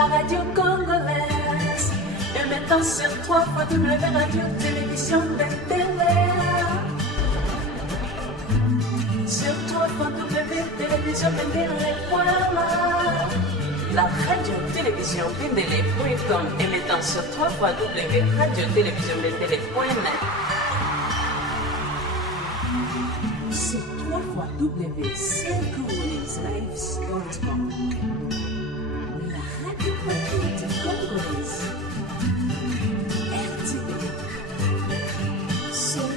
la radio congolaise. Et maintenant sur 3 W Radio Télévision Bendele. Sur 3 W Télévision Bendele. Voilà. La radio télévision Bendele.com et maintenant sur 3 W Radio Télévision Bendele.net. Sur 3 W5lives.com. La radio patriotique congolaise.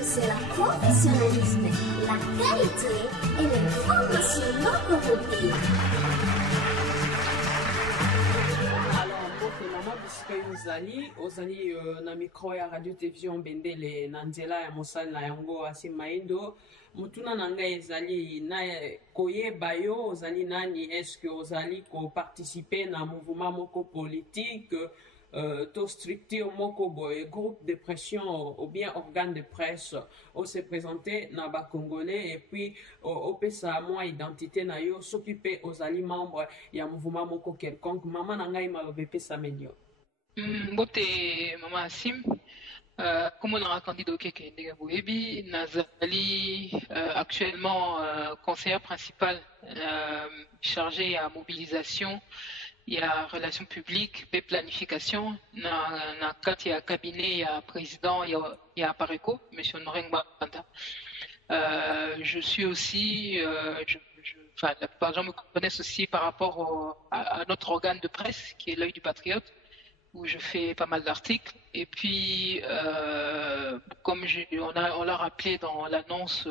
C'est la professionnalisme, la qualité et l'information non corrompue. ozali na micro ya radio télévision Bendele na nzela ya mosali na yango asimaindo mutuna na ngai ezali na koyeba yo ozali nani eske ozali ko participer na mouvement moko politique to structure moko boye groupe de pression ou bien organe de presse on se présenter na ba congolais et puis opesa moi identité na yo s'occuper ozali membre ya mouvement moko quelconque mama na ngai malobe pesa menyo Mbote Mama Asim, comme on a candidat au Keke Boebi, Nazali actuellement conseillère principale chargée à mobilisation et à relations publiques et planification. Na il y a cabinet, il y a président, il y a Pareco, M. Norengba Banda. Je suis aussi, enfin, la plupart des gens me connaissent aussi par rapport à notre organe de presse qui est l'œil du patriote, où je fais pas mal d'articles. Et puis, comme on l'a rappelé dans l'annonce,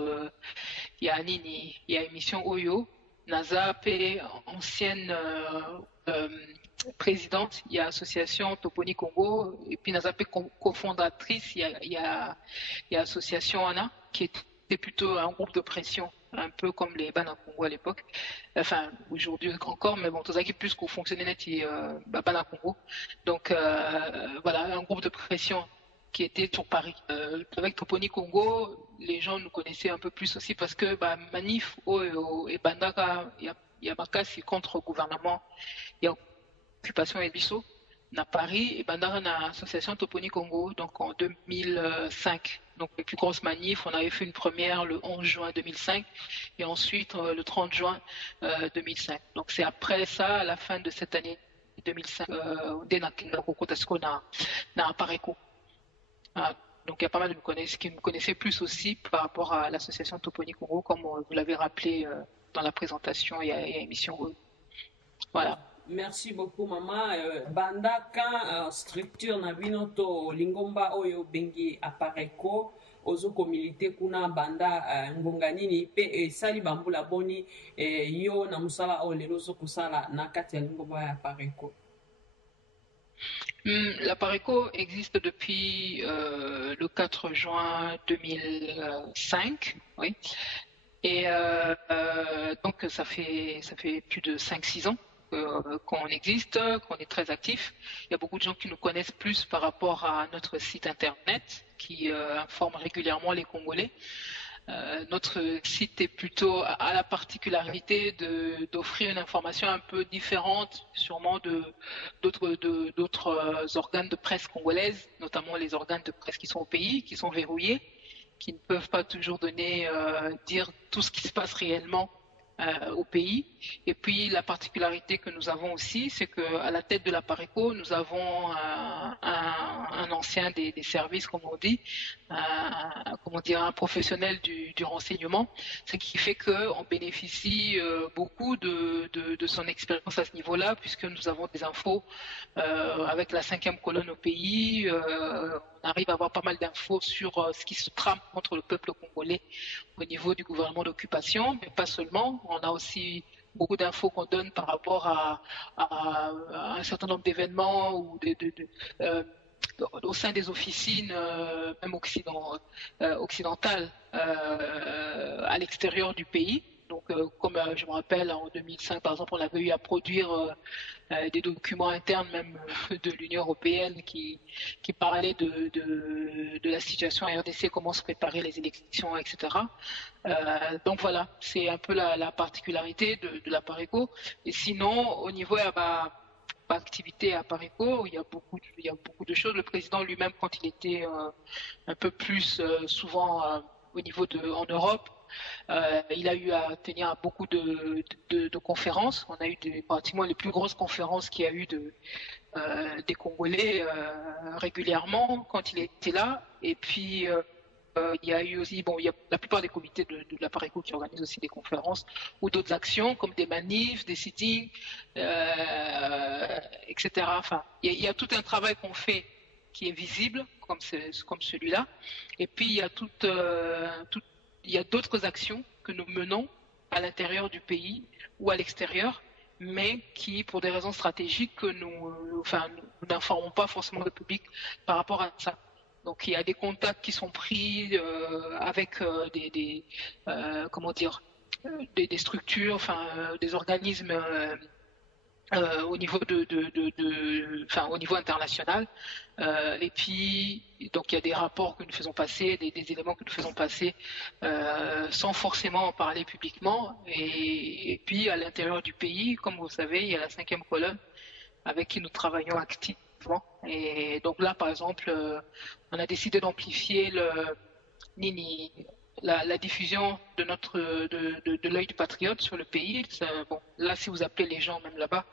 il y a Nini, il y a émission Oyo, NASA, ancienne présidente, il y a association Toponi Congo, et puis NASA, cofondatrice, il y a association Anna, qui était plutôt un groupe de pression, un peu comme les Bana Congo à l'époque. Enfin, aujourd'hui encore, mais bon, tout ça qui plus qu'on fonctionnait net, Bana Congo. Donc, voilà, un groupe de pression qui était sur Paris. Avec Toponi Congo, les gens nous connaissaient un peu plus aussi parce que Manif et Bandaka, il y a Makasi contre le gouvernement, il y a occupation et Bissau, à Paris, et Bandaka na association Toponi Congo, donc en 2005. Donc les plus grosses manifs, on avait fait une première le 11 juin 2005 et ensuite le 30 juin 2005. Donc c'est après ça, à la fin de cette année 2005, na Pareco. Donc il y a pas mal de qui me connaissaient plus aussi par rapport à l'association Toponi Congo, comme vous l'avez rappelé dans la présentation et à émission. Voilà. Merci beaucoup mama banda quand structure na binoto lingomba oyo bengi apareko ozoko milité kuna banda ngonga nini pe sali bambula boni yo na musala o lelo zoko sala na kati ya lingomba ya apareko. La Pareco existe depuis le 4 juin 2005, oui. Et donc ça fait plus de 5-6 ans qu'on existe, qu'on est très actif. Il y a beaucoup de gens qui nous connaissent plus par rapport à notre site internet qui informe régulièrement les Congolais. Notre site est plutôt à la particularité d'offrir une information un peu différente, sûrement d'autres organes de presse congolaises, notamment les organes de presse qui sont au pays, qui sont verrouillés, qui ne peuvent pas toujours dire tout ce qui se passe réellement au pays. Et puis la particularité que nous avons aussi, c'est qu'à la tête de la Pareco, nous avons un ancien des services, comme on dit, un professionnel du renseignement, ce qui fait qu'on bénéficie beaucoup de son expérience à ce niveau-là, puisque nous avons des infos avec la 5e colonne au pays. On arrive à avoir pas mal d'infos sur ce qui se trame contre le peuple congolais au niveau du gouvernement d'occupation, mais pas seulement. On a aussi beaucoup d'infos qu'on donne par rapport à un certain nombre d'événements ou au sein des officines, même occidentales, à l'extérieur du pays. Donc, comme je me rappelle, en 2005, par exemple, on avait eu à produire des documents internes même de l'Union européenne qui parlaient de la situation à RDC, comment se préparer les élections, etc. Donc voilà, c'est un peu la particularité de la Pareco. Et sinon, au niveau activité à Paréco. Il y a beaucoup de choses. Le président lui-même, quand il était un peu plus souvent au niveau en Europe, il a eu à tenir beaucoup de conférences. On a eu pratiquement les plus grosses conférences qu'il y a eu des Congolais régulièrement quand il était là. Et puis il y a eu aussi, il y a la plupart des comités de la Paréco qui organisent aussi des conférences ou d'autres actions comme des manifs, des sittings, etc. Enfin, il y a tout un travail qu'on fait qui est visible comme celui-là. Et puis il y a d'autres actions que nous menons à l'intérieur du pays ou à l'extérieur, mais qui, pour des raisons stratégiques, que nous n'informons pas forcément le public par rapport à ça. Donc il y a des contacts qui sont pris avec des structures, des organismes au niveau au niveau international. Et puis donc il y a des rapports que nous faisons passer, des éléments que nous faisons passer sans forcément en parler publiquement. Et puis à l'intérieur du pays, comme vous savez, il y a la 5e colonne avec qui nous travaillons activement. Et donc là, par exemple, on a décidé d'amplifier la diffusion de l'œil du patriote sur le pays. Là, si vous appelez les gens même là-bas,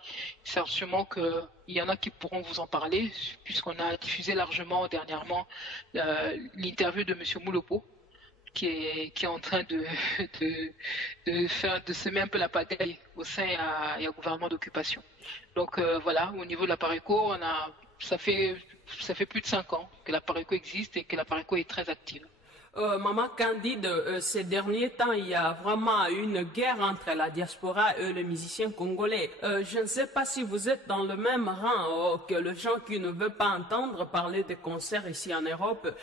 c'est sûrement qu'il y en a qui pourront vous en parler, puisqu'on a diffusé largement dernièrement l'interview de M. Moulopo, qui est en train de semer un peu la pagaille au sein et au gouvernement d'occupation. Donc voilà, au niveau de la Paréco, ça fait plus de 5 ans que la Paréco existe et que la Paréco est très active. Maman Candide, ces derniers temps, il y a vraiment une guerre entre la diaspora et les musiciens congolais. Je ne sais pas si vous êtes dans le même rang que les gens qui ne veulent pas entendre parler des concerts ici en Europe.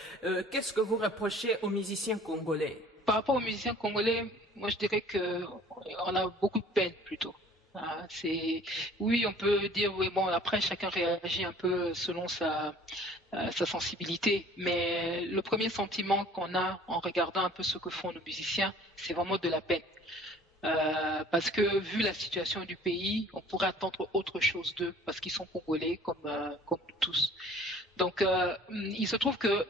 Qu'est-ce que vous reprochez aux musiciens congolais? Par rapport aux musiciens congolais, moi je dirais qu'on a beaucoup de peine plutôt. Oui, on peut dire, oui, bon, après chacun réagit un peu selon sa sensibilité, mais le premier sentiment qu'on a en regardant un peu ce que font nos musiciens, c'est vraiment de la peine. Parce que vu la situation du pays, on pourrait attendre autre chose d'eux, parce qu'ils sont congolais comme nous tous. Donc il se trouve que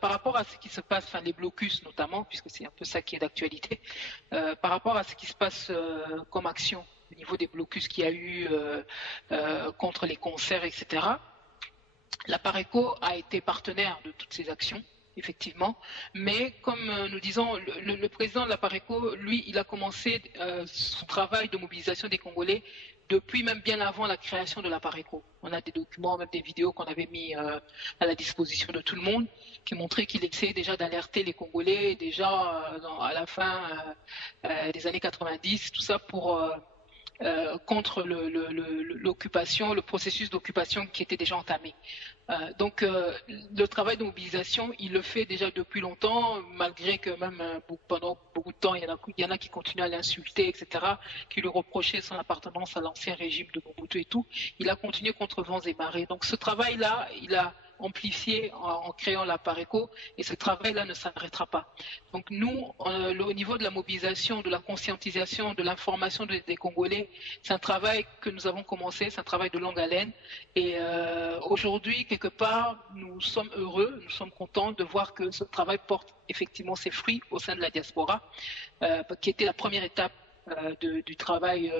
par rapport à ce qui se passe, les blocus notamment, puisque c'est un peu ça qui est d'actualité, par rapport à ce qui se passe comme action au niveau des blocus qu'il y a eu contre les concerts, etc., la Paréco a été partenaire de toutes ces actions, effectivement, mais comme nous disons, le président de la Paréco, lui, il a commencé son travail de mobilisation des Congolais depuis même bien avant la création de la Paréco. On a des documents, même des vidéos qu'on avait mis à la disposition de tout le monde, qui montraient qu'il essayait déjà d'alerter les Congolais, déjà à la fin des années 90, tout ça pour... contre l'occupation, le processus d'occupation qui était déjà entamé. Donc le travail de mobilisation, il le fait déjà depuis longtemps, malgré que même pendant beaucoup de temps, il y en a qui continuent à l'insulter, etc., qui lui reprochaient son appartenance à l'ancien régime de Mobutu et tout. Il a continué contre vents et marées. Donc ce travail-là, il a amplifié en créant la Paréco, et ce travail-là ne s'arrêtera pas. Donc nous, au niveau de la mobilisation, de la conscientisation, de l'information des Congolais, c'est un travail que nous avons commencé, c'est un travail de longue haleine, et aujourd'hui, quelque part, nous sommes heureux, nous sommes contents de voir que ce travail porte effectivement ses fruits au sein de la diaspora, qui était la première étape du travail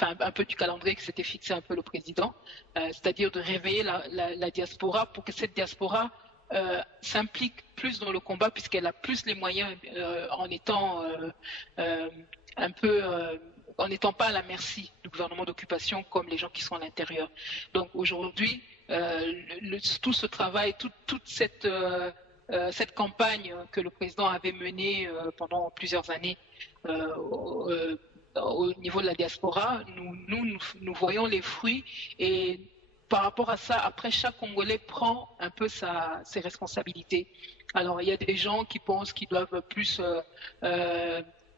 un peu du calendrier que s'était fixé un peu le président, c'est-à-dire de réveiller la diaspora pour que cette diaspora s'implique plus dans le combat, puisqu'elle a plus les moyens en étant en n'étant pas à la merci du gouvernement d'occupation comme les gens qui sont à l'intérieur. Donc aujourd'hui, tout ce travail, toute cette campagne que le président avait menée pendant plusieurs années au niveau de la diaspora, nous voyons les fruits, et par rapport à ça, après, chaque Congolais prend un peu ses responsabilités. Alors il y a des gens qui pensent qu'ils doivent plus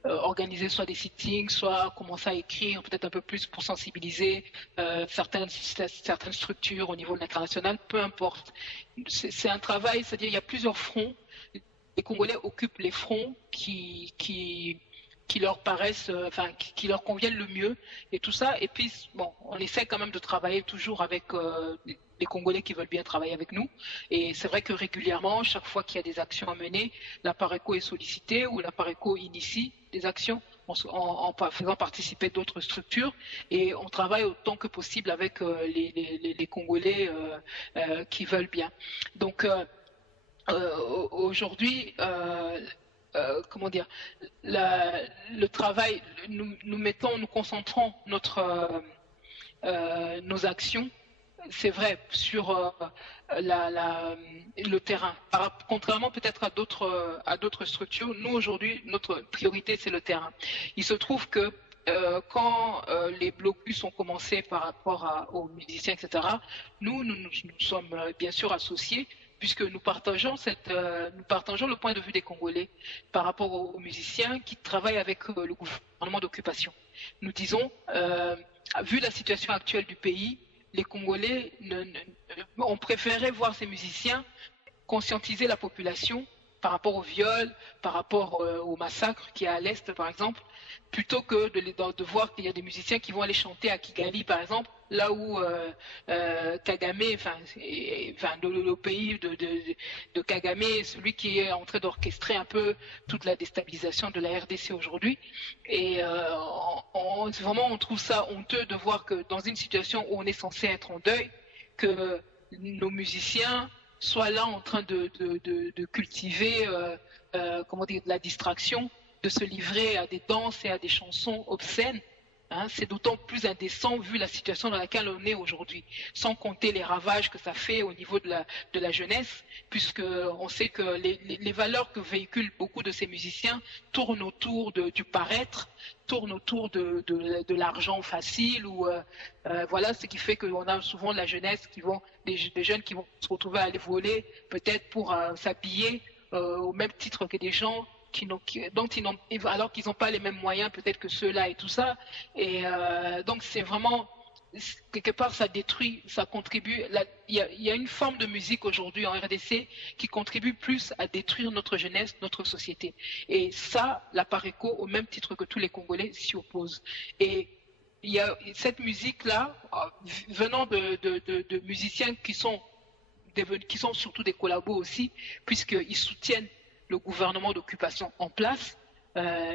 organiser soit des sittings, soit commencer à écrire peut-être un peu plus pour sensibiliser certaines structures au niveau international, peu importe. C'est un travail, c'est-à-dire il y a plusieurs fronts. Les Congolais occupent les fronts qui qui leur paraissent, qui leur conviennent le mieux et tout ça. Et puis, bon, on essaie quand même de travailler toujours avec les Congolais qui veulent bien travailler avec nous. Et c'est vrai que régulièrement, chaque fois qu'il y a des actions à mener, la Pareco est sollicitée ou la Pareco initie des actions en faisant participer d'autres structures. Et on travaille autant que possible avec les Congolais qui veulent bien. Donc, aujourd'hui, comment dire, le travail, nous concentrons nos actions, c'est vrai, sur le terrain. Contrairement peut-être à d'autres structures, nous aujourd'hui, notre priorité c'est le terrain. Il se trouve que quand les blocus ont commencé par rapport aux musiciens, etc., nous sommes bien sûr associés, puisque nous partageons le point de vue des Congolais par rapport aux musiciens qui travaillent avec le gouvernement d'occupation. Nous disons, vu la situation actuelle du pays, les Congolais ont préféré voir ces musiciens conscientiser la population par rapport au viol, par rapport au massacre qui est à l'Est, par exemple, plutôt que de voir qu'il y a des musiciens qui vont aller chanter à Kigali, par exemple, là où Kagame, le pays de Kagame, celui qui est en train d'orchestrer un peu toute la déstabilisation de la RDC aujourd'hui. Et vraiment, on trouve ça honteux de voir que dans une situation où on est censé être en deuil, que nos musiciens soient là en train de cultiver de la distraction, de se livrer à des danses et à des chansons obscènes. C'est d'autant plus indécent vu la situation dans laquelle on est aujourd'hui, sans compter les ravages que ça fait au niveau de la jeunesse, puisqu'on sait que les valeurs que véhiculent beaucoup de ces musiciens tournent autour du paraître, tournent autour de l'argent facile, ou voilà, ce qui fait qu'on a souvent de la jeunesse des jeunes qui vont se retrouver à aller voler, peut-être pour s'habiller au même titre que des gens alors qu'ils n'ont pas les mêmes moyens peut-être que ceux-là et tout ça. Et donc c'est vraiment, quelque part ça détruit, ça contribue. Il y a une forme de musique aujourd'hui en RDC qui contribue plus à détruire notre jeunesse, notre société. Et ça, la Pareco, au même titre que tous les Congolais, s'y oppose. Et il y a cette musique-là, venant de musiciens qui sont surtout des collabos aussi, puisqu'ils soutiennent le gouvernement d'occupation en place.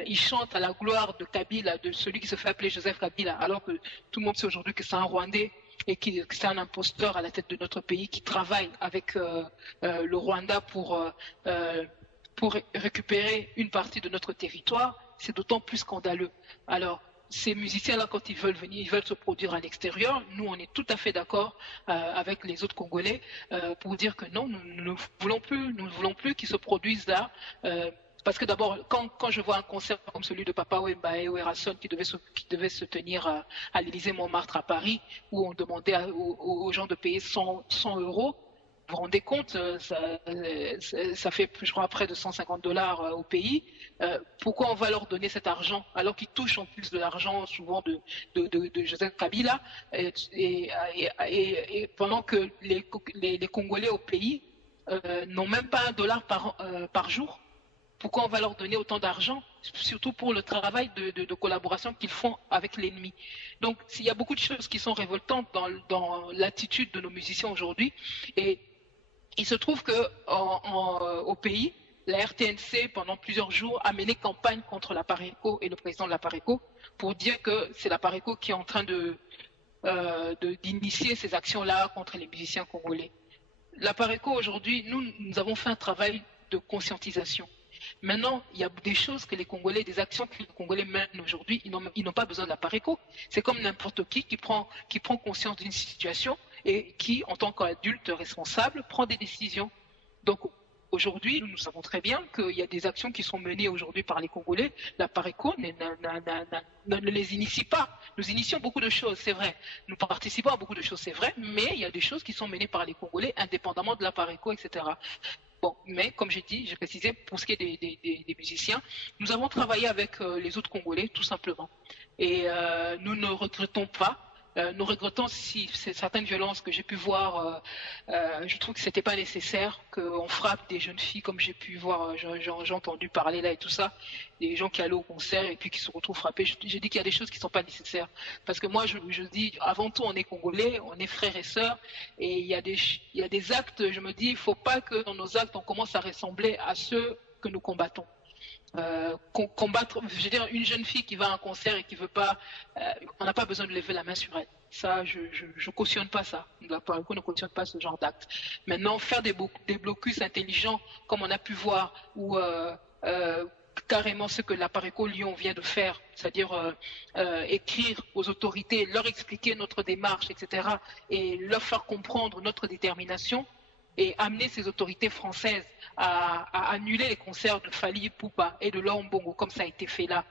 Ils chantent à la gloire de Kabila, de celui qui se fait appeler Joseph Kabila, alors que tout le monde sait aujourd'hui que c'est un Rwandais et que c'est un imposteur à la tête de notre pays qui travaille avec le Rwanda pour récupérer une partie de notre territoire. C'est d'autant plus scandaleux. Alors, ces musiciens-là, quand ils veulent venir, ils veulent se produire à l'extérieur. Nous, on est tout à fait d'accord avec les autres Congolais pour dire que non, nous ne voulons plus qu'ils se produisent là. Parce que d'abord, quand je vois un concert comme celui de Papa Wemba et Werrason qui devait se tenir à l'Élysée-Montmartre à Paris, où on demandait aux gens de payer 100 €, vous vous rendez compte, ça fait, je crois, près de $150 au pays. Pourquoi on va leur donner cet argent alors qu'ils touchent en plus de l'argent souvent de Joseph Kabila et pendant que les Congolais au pays n'ont même pas $1 par jour? Pourquoi on va leur donner autant d'argent, surtout pour le travail de collaboration qu'ils font avec l'ennemi? Donc, il y a beaucoup de choses qui sont révoltantes dans l'attitude de nos musiciens aujourd'hui. Et il se trouve qu'au pays, la RTNC, pendant plusieurs jours, a mené campagne contre la Pareco et le président de la Pareco pour dire que c'est la Pareco qui est en train d'initier ces actions-là contre les musiciens congolais. La Pareco, aujourd'hui, nous avons fait un travail de conscientisation. Maintenant, il y a des choses que les Congolais, des actions que les Congolais mènent aujourd'hui, ils n'ont pas besoin de la Pareco. C'est comme n'importe qui prend conscience d'une situation et qui, en tant qu'adulte responsable, prend des décisions. Donc, aujourd'hui, nous savons très bien qu'il y a des actions qui sont menées aujourd'hui par les Congolais. La Pareco ne les initie pas. Nous initions beaucoup de choses, c'est vrai. Nous participons à beaucoup de choses, c'est vrai, mais il y a des choses qui sont menées par les Congolais, indépendamment de la Pareco, etc. Bon, mais comme j'ai précisé, pour ce qui est des musiciens, nous avons travaillé avec les autres Congolais, tout simplement. Et nous ne regrettons pas nous regrettons si certaines violences que j'ai pu voir, je trouve que c'était pas nécessaire qu'on frappe des jeunes filles comme j'ai pu voir, j'ai entendu parler là et tout ça, des gens qui allaient au concert et puis qui se retrouvent frappés. J'ai dit qu'il y a des choses qui sont pas nécessaires. Parce que moi, je dis, avant tout, on est Congolais, on est frères et sœurs, et il y a des actes, je me dis, il faut pas que dans nos actes, on commence à ressembler à ceux que nous combattons. Combattre, je veux dire, une jeune fille qui va à un concert et qui veut pas, on n'a pas besoin de lever la main sur elle. Ça, je cautionne pas ça. La Pareco ne cautionne pas ce genre d'acte. Maintenant, faire des blocus intelligents, comme on a pu voir, ou carrément ce que la Pareco Lyon vient de faire, c'est-à-dire écrire aux autorités, leur expliquer notre démarche, etc., et leur faire comprendre notre détermination, et amener ces autorités françaises à annuler les concerts de Fally Ipupa et de Laurent Gbongo, comme ça a été fait là.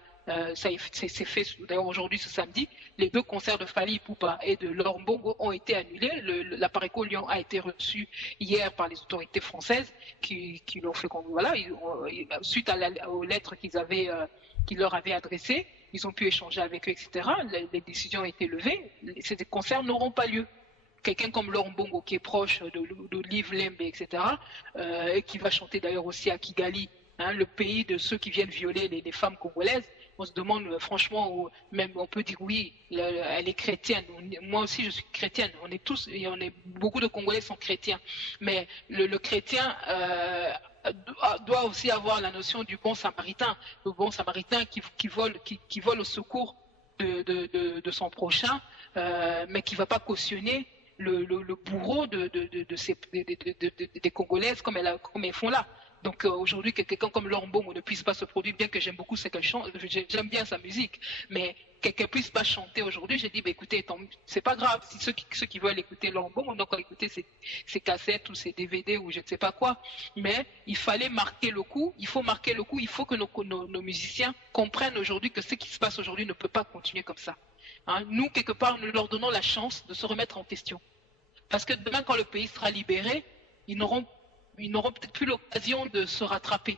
C'est fait d'ailleurs aujourd'hui, ce samedi. Les 2 concerts de Fally Ipupa et de Laurent Gbongo ont été annulés. La Pareco Lyon a été reçue hier par les autorités françaises qui l'ont fait. Voilà, suite aux lettres qu'ils leur avaient adressées, ils ont pu échanger avec eux, etc. Les décisions ont été levées. Ces concerts n'auront pas lieu. Quelqu'un comme Laurent Gbongo, qui est proche de Liv Lembe, etc., et qui va chanter d'ailleurs aussi à Kigali, hein, le pays de ceux qui viennent violer les femmes congolaises. On se demande franchement, même on peut dire oui, elle est chrétienne. Moi aussi, je suis chrétienne. On est tous, beaucoup de Congolais sont chrétiens. Mais le chrétien doit aussi avoir la notion du bon samaritain. Le bon samaritain qui vole au secours de son prochain, mais qui ne va pas cautionner le bourreau des Congolaises comme elles font là. Donc aujourd'hui, que quelqu'un comme Laurent Gbongo ne puisse pas se produire, bien que j'aime beaucoup ce qu'elle chante, j'aime bien sa musique, mais qu'elle puisse pas chanter aujourd'hui, j'ai dit, bah, écoutez, c'est pas grave, si ceux qui veulent écouter Laurent Gbongo, donc écouter ses cassettes ou ses DVD ou je ne sais pas quoi, mais il fallait marquer le coup, il faut marquer le coup, il faut que nos musiciens comprennent aujourd'hui que ce qui se passe aujourd'hui ne peut pas continuer comme ça. Hein, nous, quelque part, nous leur donnons la chance de se remettre en question. Parce que demain, quand le pays sera libéré, ils n'auront peut-être plus l'occasion de se rattraper.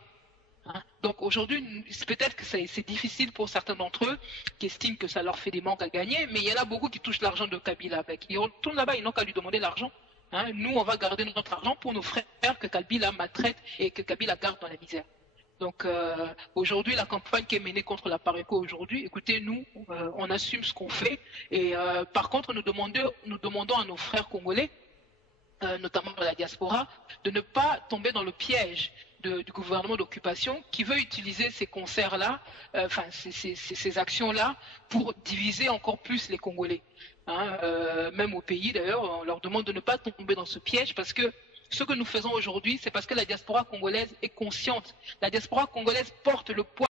Hein. Donc aujourd'hui, peut-être que c'est difficile pour certains d'entre eux qui estiment que ça leur fait des manques à gagner, mais il y en a beaucoup qui touchent l'argent de Kabila avec. Ils retournent là-bas, ils n'ont qu'à lui demander l'argent. Hein. Nous, on va garder notre argent pour nos frères que Kabila maltraite et que Kabila garde dans la misère. Donc aujourd'hui, la campagne qui est menée contre la Pareco aujourd'hui, écoutez, nous, on assume ce qu'on fait. Et par contre, nous demandons à nos frères congolais, notamment dans la diaspora, de ne pas tomber dans le piège du gouvernement d'occupation qui veut utiliser ces concerts-là, ces actions-là, pour diviser encore plus les Congolais. Hein, même au pays, d'ailleurs, on leur demande de ne pas tomber dans ce piège parce que ce que nous faisons aujourd'hui, c'est parce que la diaspora congolaise est consciente. La diaspora congolaise porte le poids